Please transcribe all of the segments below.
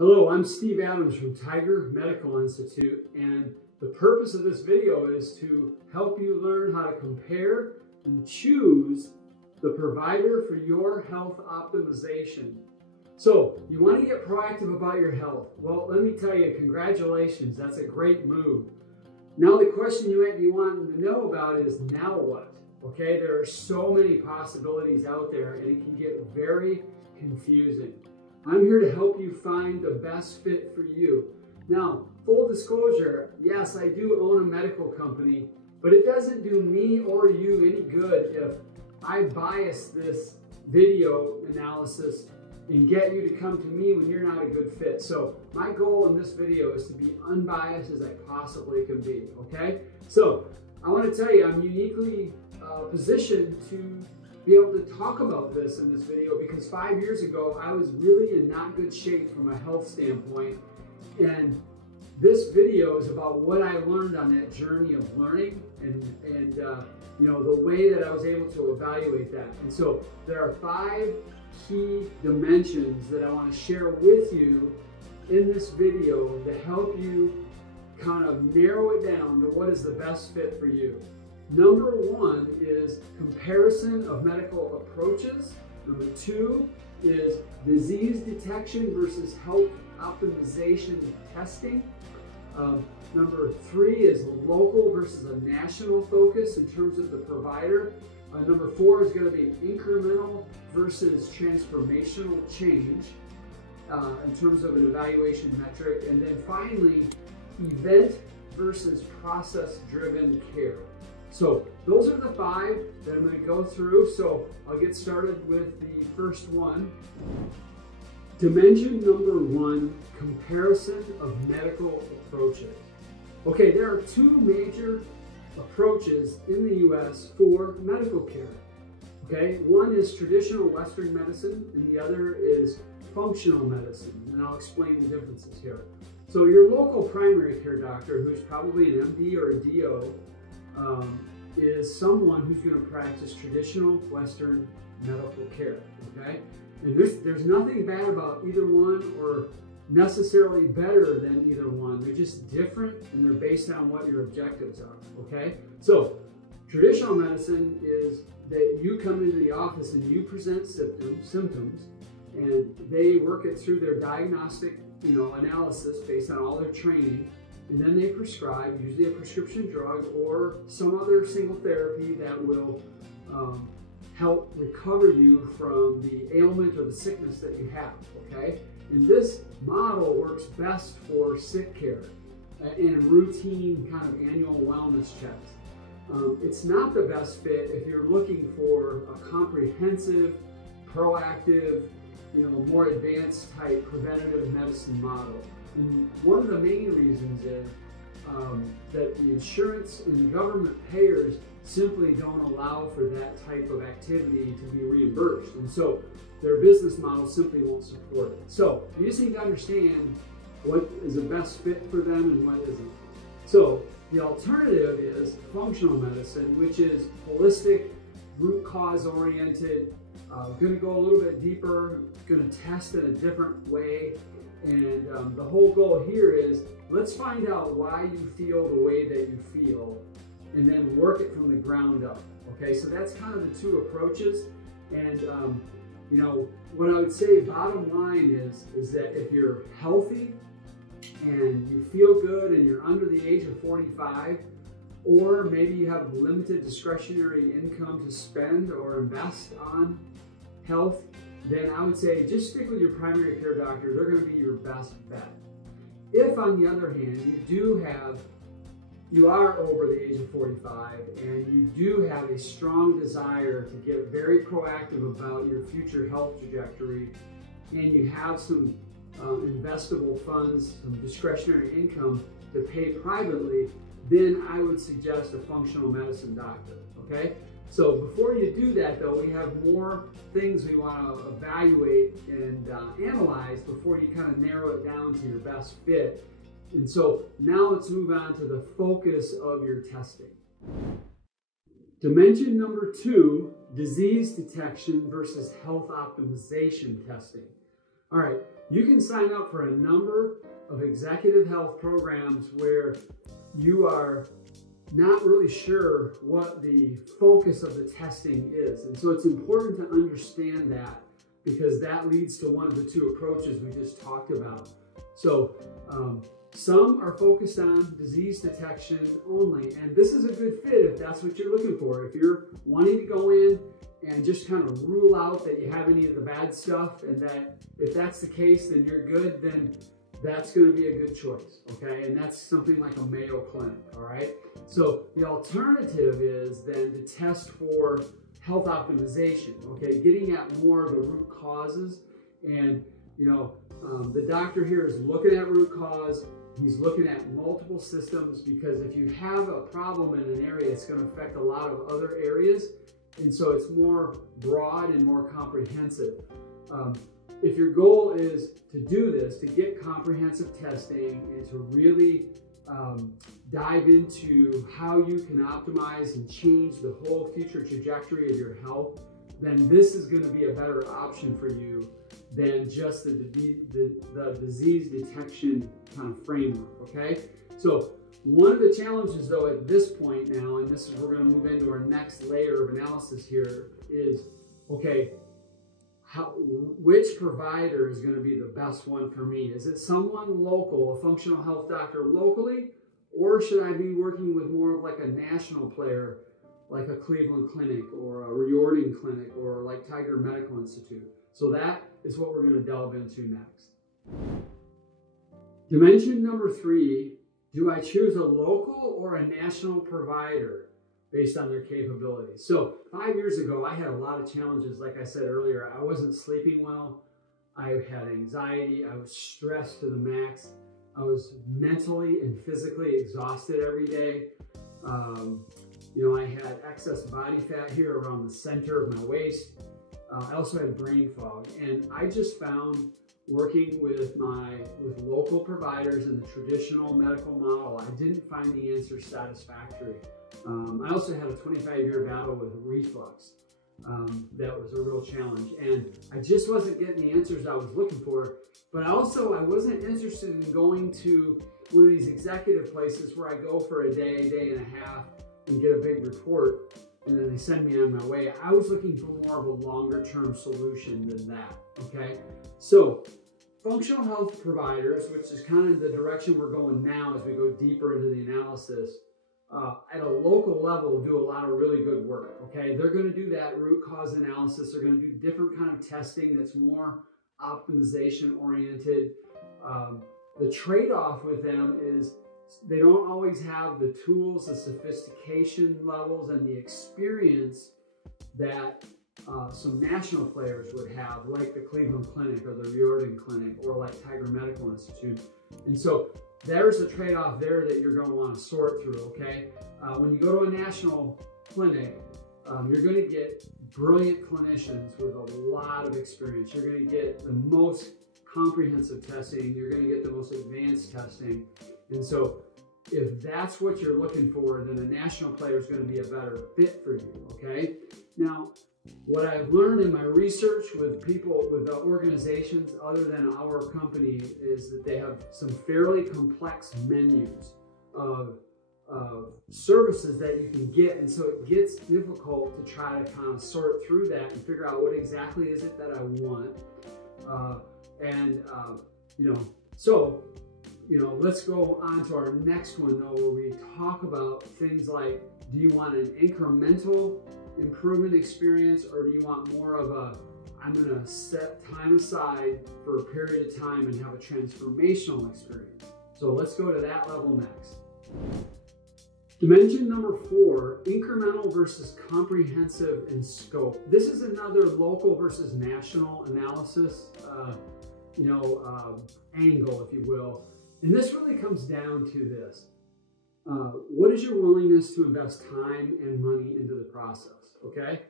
Hello, I'm Steve Adams from Tiger Medical Institute, and the purpose of this video is to help you learn how to compare and choose the provider for your health optimization. So, you want to get proactive about your health. Well, let me tell you, congratulations, that's a great move. Now the question you might be wanting to know about is, now what? Okay, there are so many possibilities out there and it can get very confusing. I'm here to help you find the best fit for you. Now, full disclosure, yes, I do own a medical company, but it doesn't do me or you any good if I bias this video analysis and get you to come to me when you're not a good fit. So my goal in this video is to be unbiased as I possibly can be, okay? So I want to tell you, I'm uniquely positioned to be able to talk about this in this video because 5 years ago, I was really in not good shape from a health standpoint. And this video is about what I learned on that journey of learning and you know, the way that I was able to evaluate that. And so there are 5 key dimensions that I want to share with you in this video to help you kind of narrow it down to what is the best fit for you. Number 1 is comparison of medical approaches. Number 2 is disease detection versus health optimization testing. Number 3 is local versus a national focus in terms of the provider. Number 4 is going to be incremental versus transformational change in terms of an evaluation metric. And then finally, event versus process-driven care. So those are the 5 that I'm going to go through. So I'll get started with the first one. Dimension number 1, comparison of medical approaches. Okay, there are 2 major approaches in the US for medical care. Okay, one is traditional Western medicine and the other is functional medicine. And I'll explain the differences here. So your local primary care doctor, who's probably an MD or a DO, is someone who's going to practice traditional Western medical care, okay? And there's nothing bad about either one or necessarily better than either one. They're just different and they're based on what your objectives are, okay? So traditional medicine is that you come into the office and you present symptoms and they work it through their diagnostic, analysis based on all their training. And then they prescribe usually a prescription drug or some other single therapy that will help recover you from the ailment or the sickness that you have, okay? And this model works best for sick care and routine kind of annual wellness checks. It's not the best fit if you're looking for a comprehensive, proactive, more advanced type preventative medicine model. And one of the main reasons is that the insurance and government payers simply don't allow for that type of activity to be reimbursed. And so their business model simply won't support it. So you just need to understand what is the best fit for them and what isn't. So the alternative is functional medicine, which is holistic, root cause oriented, going to go a little bit deeper, going to test in a different way. And the whole goal here is, let's find out why you feel the way that you feel and then work it from the ground up. Okay, so that's kind of the 2 approaches. And what I would say bottom line is that if you're healthy and you feel good and you're under the age of 45, or maybe you have limited discretionary income to spend or invest on health, then I would say just stick with your primary care doctor. They're going to be your best bet. If, on the other hand, you are over the age of 45 and you do have a strong desire to get very proactive about your future health trajectory and you have some investable funds, some discretionary income to pay privately, then I would suggest a functional medicine doctor, okay? So before you do that though, we have more things we want to evaluate and analyze before you kind of narrow it down to your best fit. And so now let's move on to the focus of your testing. Dimension number 2, disease detection versus health optimization testing. All right, you can sign up for a number of executive health programs where you are not really sure what the focus of the testing is. And so it's important to understand that, because that leads to one of the two approaches we just talked about. So some are focused on disease detection only, and this is a good fit if that's what you're looking for. If you're wanting to go in and just kind of rule out that you have any of the bad stuff, and that if that's the case, then you're good, then that's going to be a good choice, okay? And that's something like a Mayo Clinic, all right? So the alternative is then to test for health optimization, okay? Getting at more of the root causes. And, the doctor here is looking at root cause. He's looking at multiple systems, because if you have a problem in an area, it's going to affect a lot of other areas. And so it's more broad and more comprehensive. If your goal is to do this, to get comprehensive testing and to really dive into how you can optimize and change the whole future trajectory of your health, then this is going to be a better option for you than just the disease detection kind of framework, okay? So one of the challenges though at this point now, and this is we're going to move into our next layer of analysis here, is, okay, which provider is going to be the best one for me? Is it someone local, a functional health doctor locally, or should I be working with more of like a national player, like a Cleveland Clinic or a Riordan Clinic or like Tiger Medical Institute? So that is what we're going to delve into next. Dimension number 3, do I choose a local or a national provider based on their capabilities? So 5 years ago, I had a lot of challenges. Like I said earlier, I wasn't sleeping well. I had anxiety. I was stressed to the max. I was mentally and physically exhausted every day. I had excess body fat here around the center of my waist. I also had brain fog, and I just found working with local providers in the traditional medical model, I didn't find the answer satisfactory. I also had a 25-year battle with reflux. That was a real challenge, and I just wasn't getting the answers I was looking for. But I wasn't interested in going to one of these executive places where I go for a day and a half and get a big report, and then they send me on my way. I was looking for more of a longer-term solution than that, okay? So functional health providers, which is kind of the direction we're going now as we go deeper into the analysis, at a local level do a lot of really good work, okay? They're going to do that root cause analysis. They're going to do different kind of testing that's more optimization oriented. The trade-off with them is they don't always have the tools, the sophistication levels, and the experience that some national players would have, like the Cleveland Clinic or the Riordan Clinic or like Tiger Medical Institute. And so there's a trade-off there that you're going to want to sort through, okay? When you go to a national clinic, you're going to get brilliant clinicians with a lot of experience. You're going to get the most comprehensive testing. You're going to get the most advanced testing. And so if that's what you're looking for, then a national player is going to be a better fit for you, okay? Now, what I've learned in my research with people, with organizations other than our company, is that they have some fairly complex menus of services that you can get. And so it gets difficult to try to kind of sort through that and figure out what exactly is it that I want. Let's go on to our next one though, where we talk about things like, do you want an incremental improvement experience, or do you want more of a, I'm going to set time aside for a period of time and have a transformational experience? So let's go to that level next. Dimension number 4, incremental versus comprehensive in scope. This is another local versus national analysis, angle, if you will. And this really comes down to this. What is your willingness to invest time and money into the process, okay?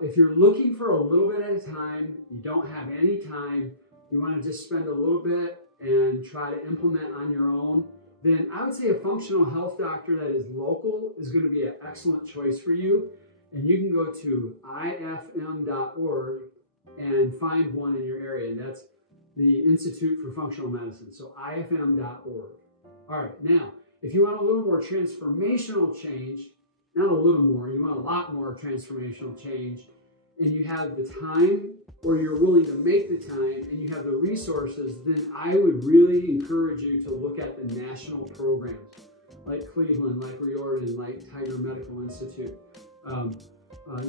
If you're looking for a little bit at a time, you don't have any time, you want to just spend a little bit and try to implement on your own, then I would say a functional health doctor that is local is going to be an excellent choice for you. And you can go to ifm.org and find one in your area. And that's the Institute for Functional Medicine, so ifm.org. All right, now, if you want a little more transformational change, not a little more, you want a lot more transformational change, and you have the time, or you're willing to make the time, and you have the resources, then I would really encourage you to look at the national programs, like Cleveland, like Riordan, like Tiger Medical Institute.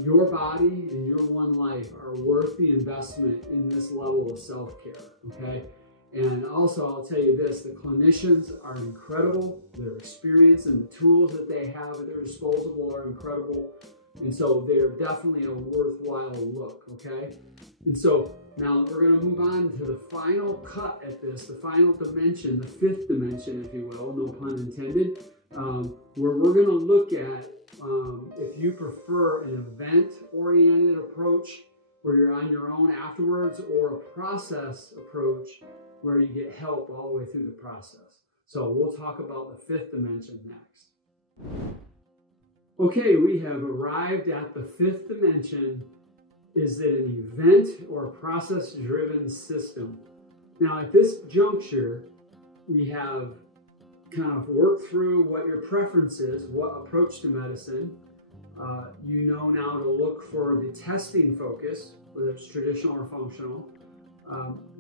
Your body and your one life are worth the investment in this level of self-care, okay? And also, I'll tell you this, the clinicians are incredible. Their experience and the tools that they have at their disposal are incredible. And so they're definitely a worthwhile look, okay? And so now we're gonna move on to the final cut at this, the final dimension, the fifth dimension, if you will, no pun intended, where we're gonna look at if you prefer an event-oriented approach where you're on your own afterwards, or a process approach where you get help all the way through the process. So we'll talk about the fifth dimension next. Okay, we have arrived at the fifth dimension. Is it an event or a process-driven system? Now at this juncture, we have kind of worked through what your preference is, what approach to medicine. You know now to look for the testing focus, whether it's traditional or functional.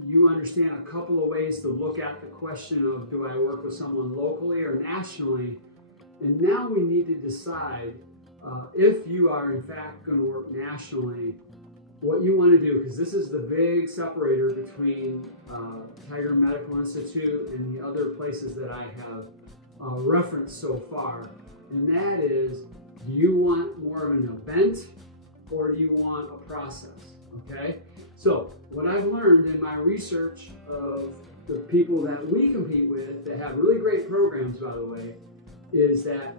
You understand a couple of ways to look at the question of, do I work with someone locally or nationally? And now we need to decide if you are in fact going to work nationally, what you want to do, because this is the big separator between Tiger Medical Institute and the other places that I have referenced so far. And that is, do you want more of an event or do you want a process? Okay, so what I've learned in my research of the people that we compete with that have really great programs, by the way, is that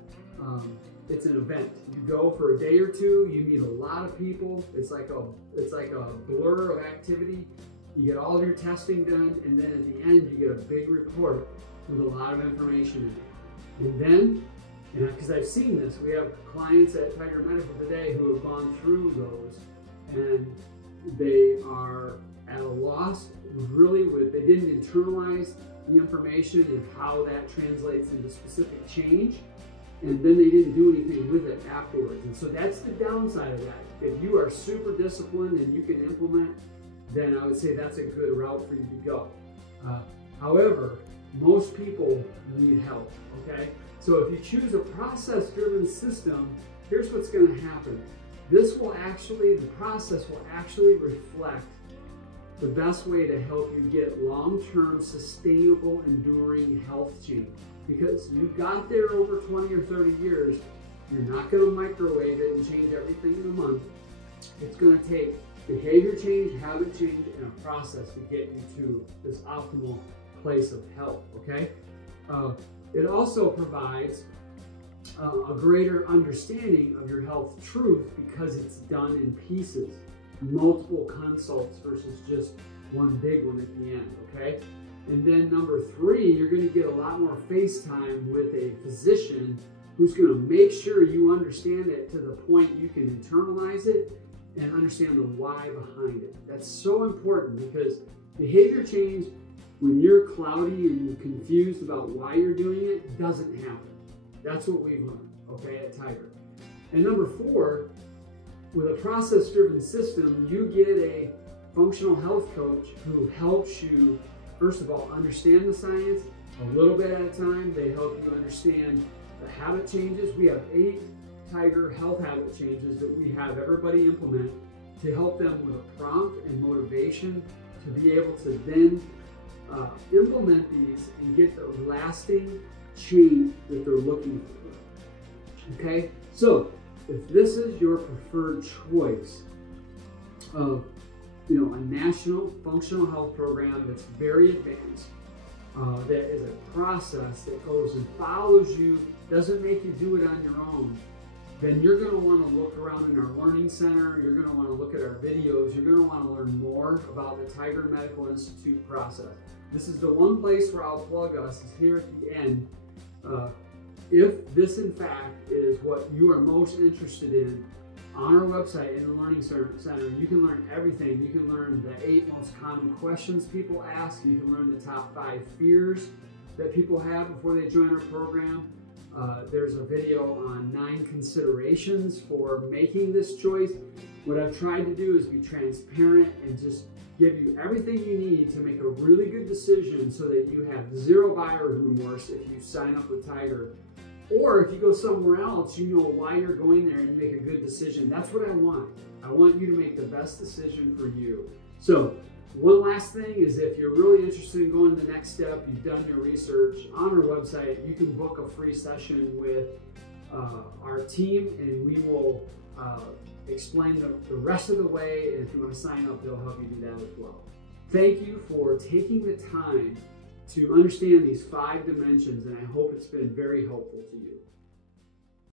it's an event. You go for a day or two, you meet a lot of people. It's like a blur of activity. You get all of your testing done, and then at the end you get a big report with a lot of information in it. And then, because I've seen this, we have clients at Tiger Medical today who have gone through those, and they are at a loss really they didn't internalize the information and how that translates into specific change, and then they didn't do anything with it afterwards. And so that's the downside of that. If you are super disciplined and you can implement, then I would say that's a good route for you to go. However, most people need help, okay? So if you choose a process-driven system, here's what's going to happen. The process will actually reflect the best way to help you get long-term, sustainable, enduring health change. Because you got there over 20 or 30 years, you're not going to microwave it and change everything in a month. It's going to take behavior change, habit change, and a process to get you to this optimal place of health, okay? It also provides a greater understanding of your health truth because it's done in pieces, multiple consults versus just one big one at the end, okay? And then number 3, you're going to get a lot more face time with a physician who's going to make sure you understand it to the point you can internalize it and understand the why behind it. That's so important because behavior change, when you're cloudy and you're confused about why you're doing it, doesn't happen. That's what we've learned, okay, at Tiger. And number 4, with a process-driven system, you get a functional health coach who helps you, first of all, understand the science a little bit at a time. They help you understand the habit changes. We have 8 Tiger health habit changes that we have everybody implement to help them with a prompt and motivation to be able to then implement these and get the lasting change that they're looking for. Okay, so if this is your preferred choice of a national functional health program that's very advanced, that is a process that goes and follows you, doesn't make you do it on your own, then you're going to want to look around in our learning center, you're going to want to look at our videos, you're going to want to learn more about the Tiger Medical Institute process. This is the one place where I'll plug us, is here at the end. If this in fact is what you are most interested in, On our website in the Learning Center, you can learn everything. You can learn the 8 most common questions people ask. You can learn the top 5 fears that people have before they join our program. There's a video on 9 considerations for making this choice. What I've tried to do is be transparent and just give you everything you need to make a really good decision so that you have zero buyer's remorse if you sign up with Tiger. Or if you go somewhere else, you know why you're going there and you make a good decision. That's what I want. I want you to make the best decision for you. So one last thing is, if you're really interested in going the next step, you've done your research, on our website, you can book a free session with our team, and we will explain the rest of the way. And if you want to sign up, they'll help you do that as well. Thank you for taking the time to understand these 5 dimensions, and I hope it's been very helpful to you.